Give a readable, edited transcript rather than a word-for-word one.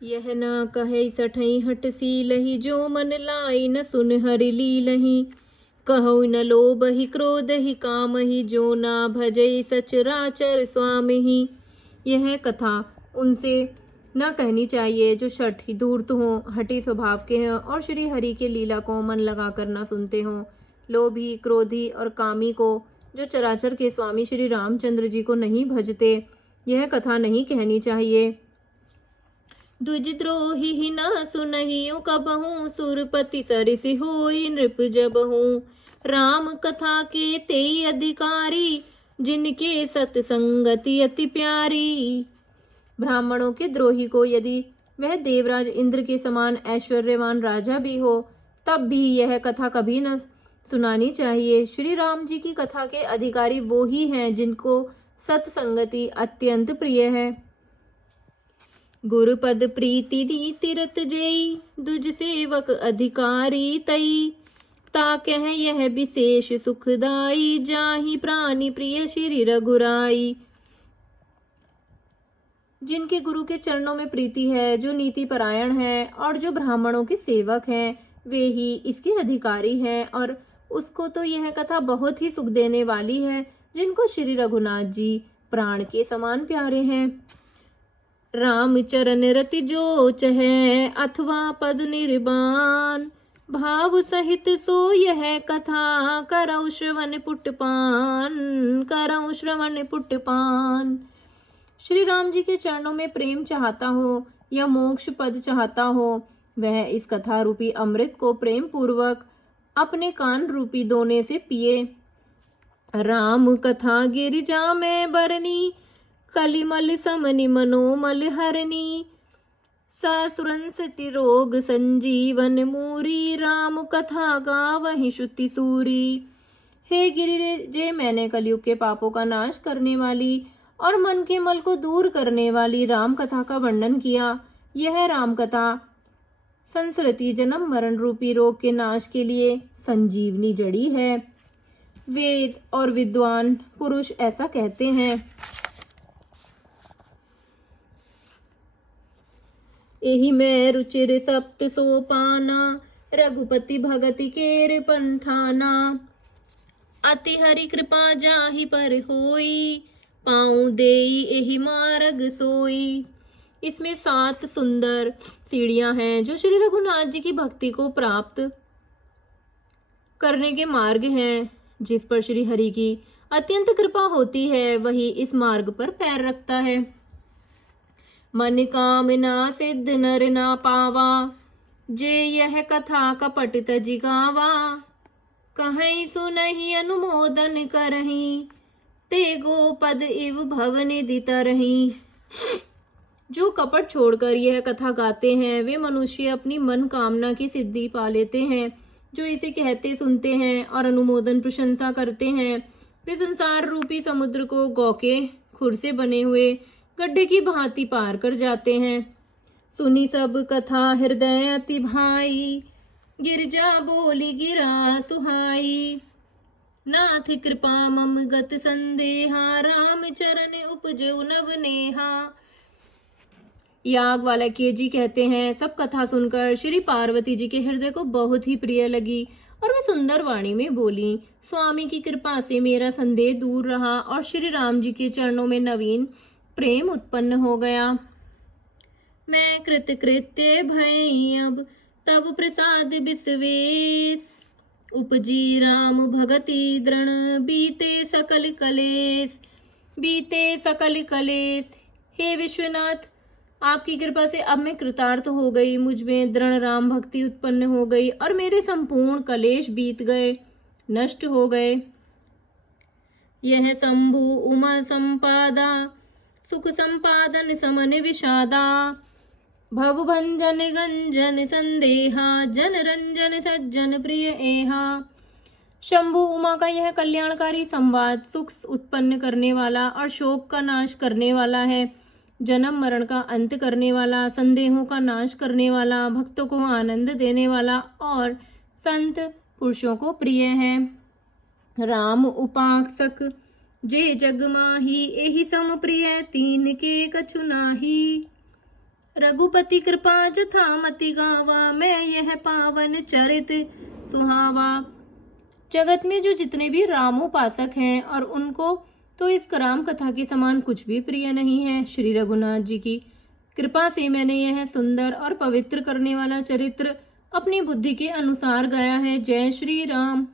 यह न कहे सठई हट सीलहि, जो मन लाई न सुन हरि लीलहि। कहु न लोभहि क्रोधहि कामहि, जो ना भजई सचराचर स्वामिहि। यह कथा उनसे न कहनी चाहिए जो शठ धूर्त हों, हठी स्वभाव के हों और श्री हरि के लीला को मन लगाकर न सुनते हों। लोभी, क्रोधी और कामी को, जो चराचर के स्वामी श्री रामचंद्र जी को नहीं भजते, यह कथा नहीं कहनी चाहिए। द्विजद्रोही ही न सुनहियो कबहूँ, सुरपति सरिसि होई नृप जबहूँ। राम कथा के तेई अधिकारी, जिनके सत्संगति अति प्यारी। ब्राह्मणों के द्रोही को यदि वह देवराज इंद्र के समान ऐश्वर्यवान राजा भी हो, तब भी यह कथा कभी न सुनानी चाहिए। श्री राम जी की कथा के अधिकारी वो ही हैं जिनको सत्संगति अत्यंत प्रिय है। गुरुपद प्रीति नीति रत जेई, दुज सेवक अधिकारी तई। ताकह यह विशेष सुखदाई, जाहि प्राणी प्रिय श्री रघुराई। जिनके गुरु के चरणों में प्रीति है, जो नीति परायण है और जो ब्राह्मणों के सेवक हैं, वे ही इसके अधिकारी हैं। और उसको तो यह कथा बहुत ही सुख देने वाली है, जिनको श्री रघुनाथ जी प्राण के समान प्यारे हैं। राम चरण रति जो चहे, अथवा पद निर्बान। भाव सहित सो यह कथा, करौ श्रवण पुटपान, करौ श्रवण पुटपान। श्री राम जी के चरणों में प्रेम चाहता हो या मोक्ष पद चाहता हो, वह इस कथा रूपी अमृत को प्रेम पूर्वक अपने कान रूपी दोने से पिए। राम कथा गिरिजा में बरनी, कलिमल समनि मनोमल हरनी। ससुरंसति रोग संजीवन मूरी, राम कथा गावहि श्रुति सूरी। हे गिरिजे, मैंने कलयुग के पापों का नाश करने वाली और मन के मल को दूर करने वाली राम कथा का वर्णन किया। यह राम कथा संसरति जन्म मरण रूपी रोग के नाश के लिए संजीवनी जड़ी है। वेद और विद्वान पुरुष ऐसा कहते हैं। एहि में रुचिर सप्त सोपाना, रघुपति भगति केर पंथाना। अति हरि कृपा जाहि पर होई, पाऊँ देई एहि मार्ग सोई। इसमें 7 सुंदर सीढ़ियां हैं जो श्री रघुनाथ जी की भक्ति को प्राप्त करने के मार्ग हैं। जिस पर श्री हरि की अत्यंत कृपा होती है, वही इस मार्ग पर पैर रखता है। मन कामना सिद्ध नर ना पावा, जे यह कथा कपट तजि गावा। कहीं सुनहि अनुमोदन करहीं, ते गोपद इव भवनिधि तरहीं। जो कपट छोड़कर यह कथा गाते हैं, वे मनुष्य अपनी मन कामना की सिद्धि पा लेते हैं। जो इसे कहते सुनते हैं और अनुमोदन प्रशंसा करते हैं, वे संसार रूपी समुद्र को गौ के खुर से बने हुए गड्ढे की भांति पार कर जाते हैं। सुनी सब कथा हृदय अति भाई, गिरजा बोली गिरा सुहाई। नाथ कृपा मम गत संदेहा, राम चरण उपजो नव नेहा। याग वाला के जी कहते हैं, सब कथा सुनकर श्री पार्वती जी के हृदय को बहुत ही प्रिय लगी और वे सुंदर वाणी में बोली। स्वामी की कृपा से मेरा संदेह दूर रहा और श्री राम जी के चरणों में नवीन प्रेम उत्पन्न हो गया। मैं कृतकृत्य भई अब, तब प्रसाद विश्वेश। उपजी राम भगति दृढ़, बीते सकल कलेश, बीते सकल कलेश। हे विश्वनाथ, आपकी कृपा से अब मैं कृतार्थ हो गई, मुझ में दृढ़ राम भक्ति उत्पन्न हो गई और मेरे संपूर्ण कलेश बीत गए, नष्ट हो गए। यह शंभु उमा संपादा, सुख संपादन समन विषादा। भव भंजन गंजन संदेहा, जन रंजन सज्जन प्रिय एहा। शंभु उमा का यह कल्याणकारी संवाद सुख उत्पन्न करने वाला और शोक का नाश करने वाला है, जन्म मरण का अंत करने वाला, संदेहों का नाश करने वाला, भक्तों को आनंद देने वाला और संत पुरुषों को प्रिय है। राम उपासक जे जग माही, एहि सम प्रिय तीन के कछु नाही। रघुपति कृपा जथा मति गावा, मैं यह पावन चरित सुहावा। जगत में जो जितने भी रामोपासक हैं और उनको तो इस राम कथा के समान कुछ भी प्रिय नहीं है। श्री रघुनाथ जी की कृपा से मैंने यह सुंदर और पवित्र करने वाला चरित्र अपनी बुद्धि के अनुसार गाया है। जय श्री राम।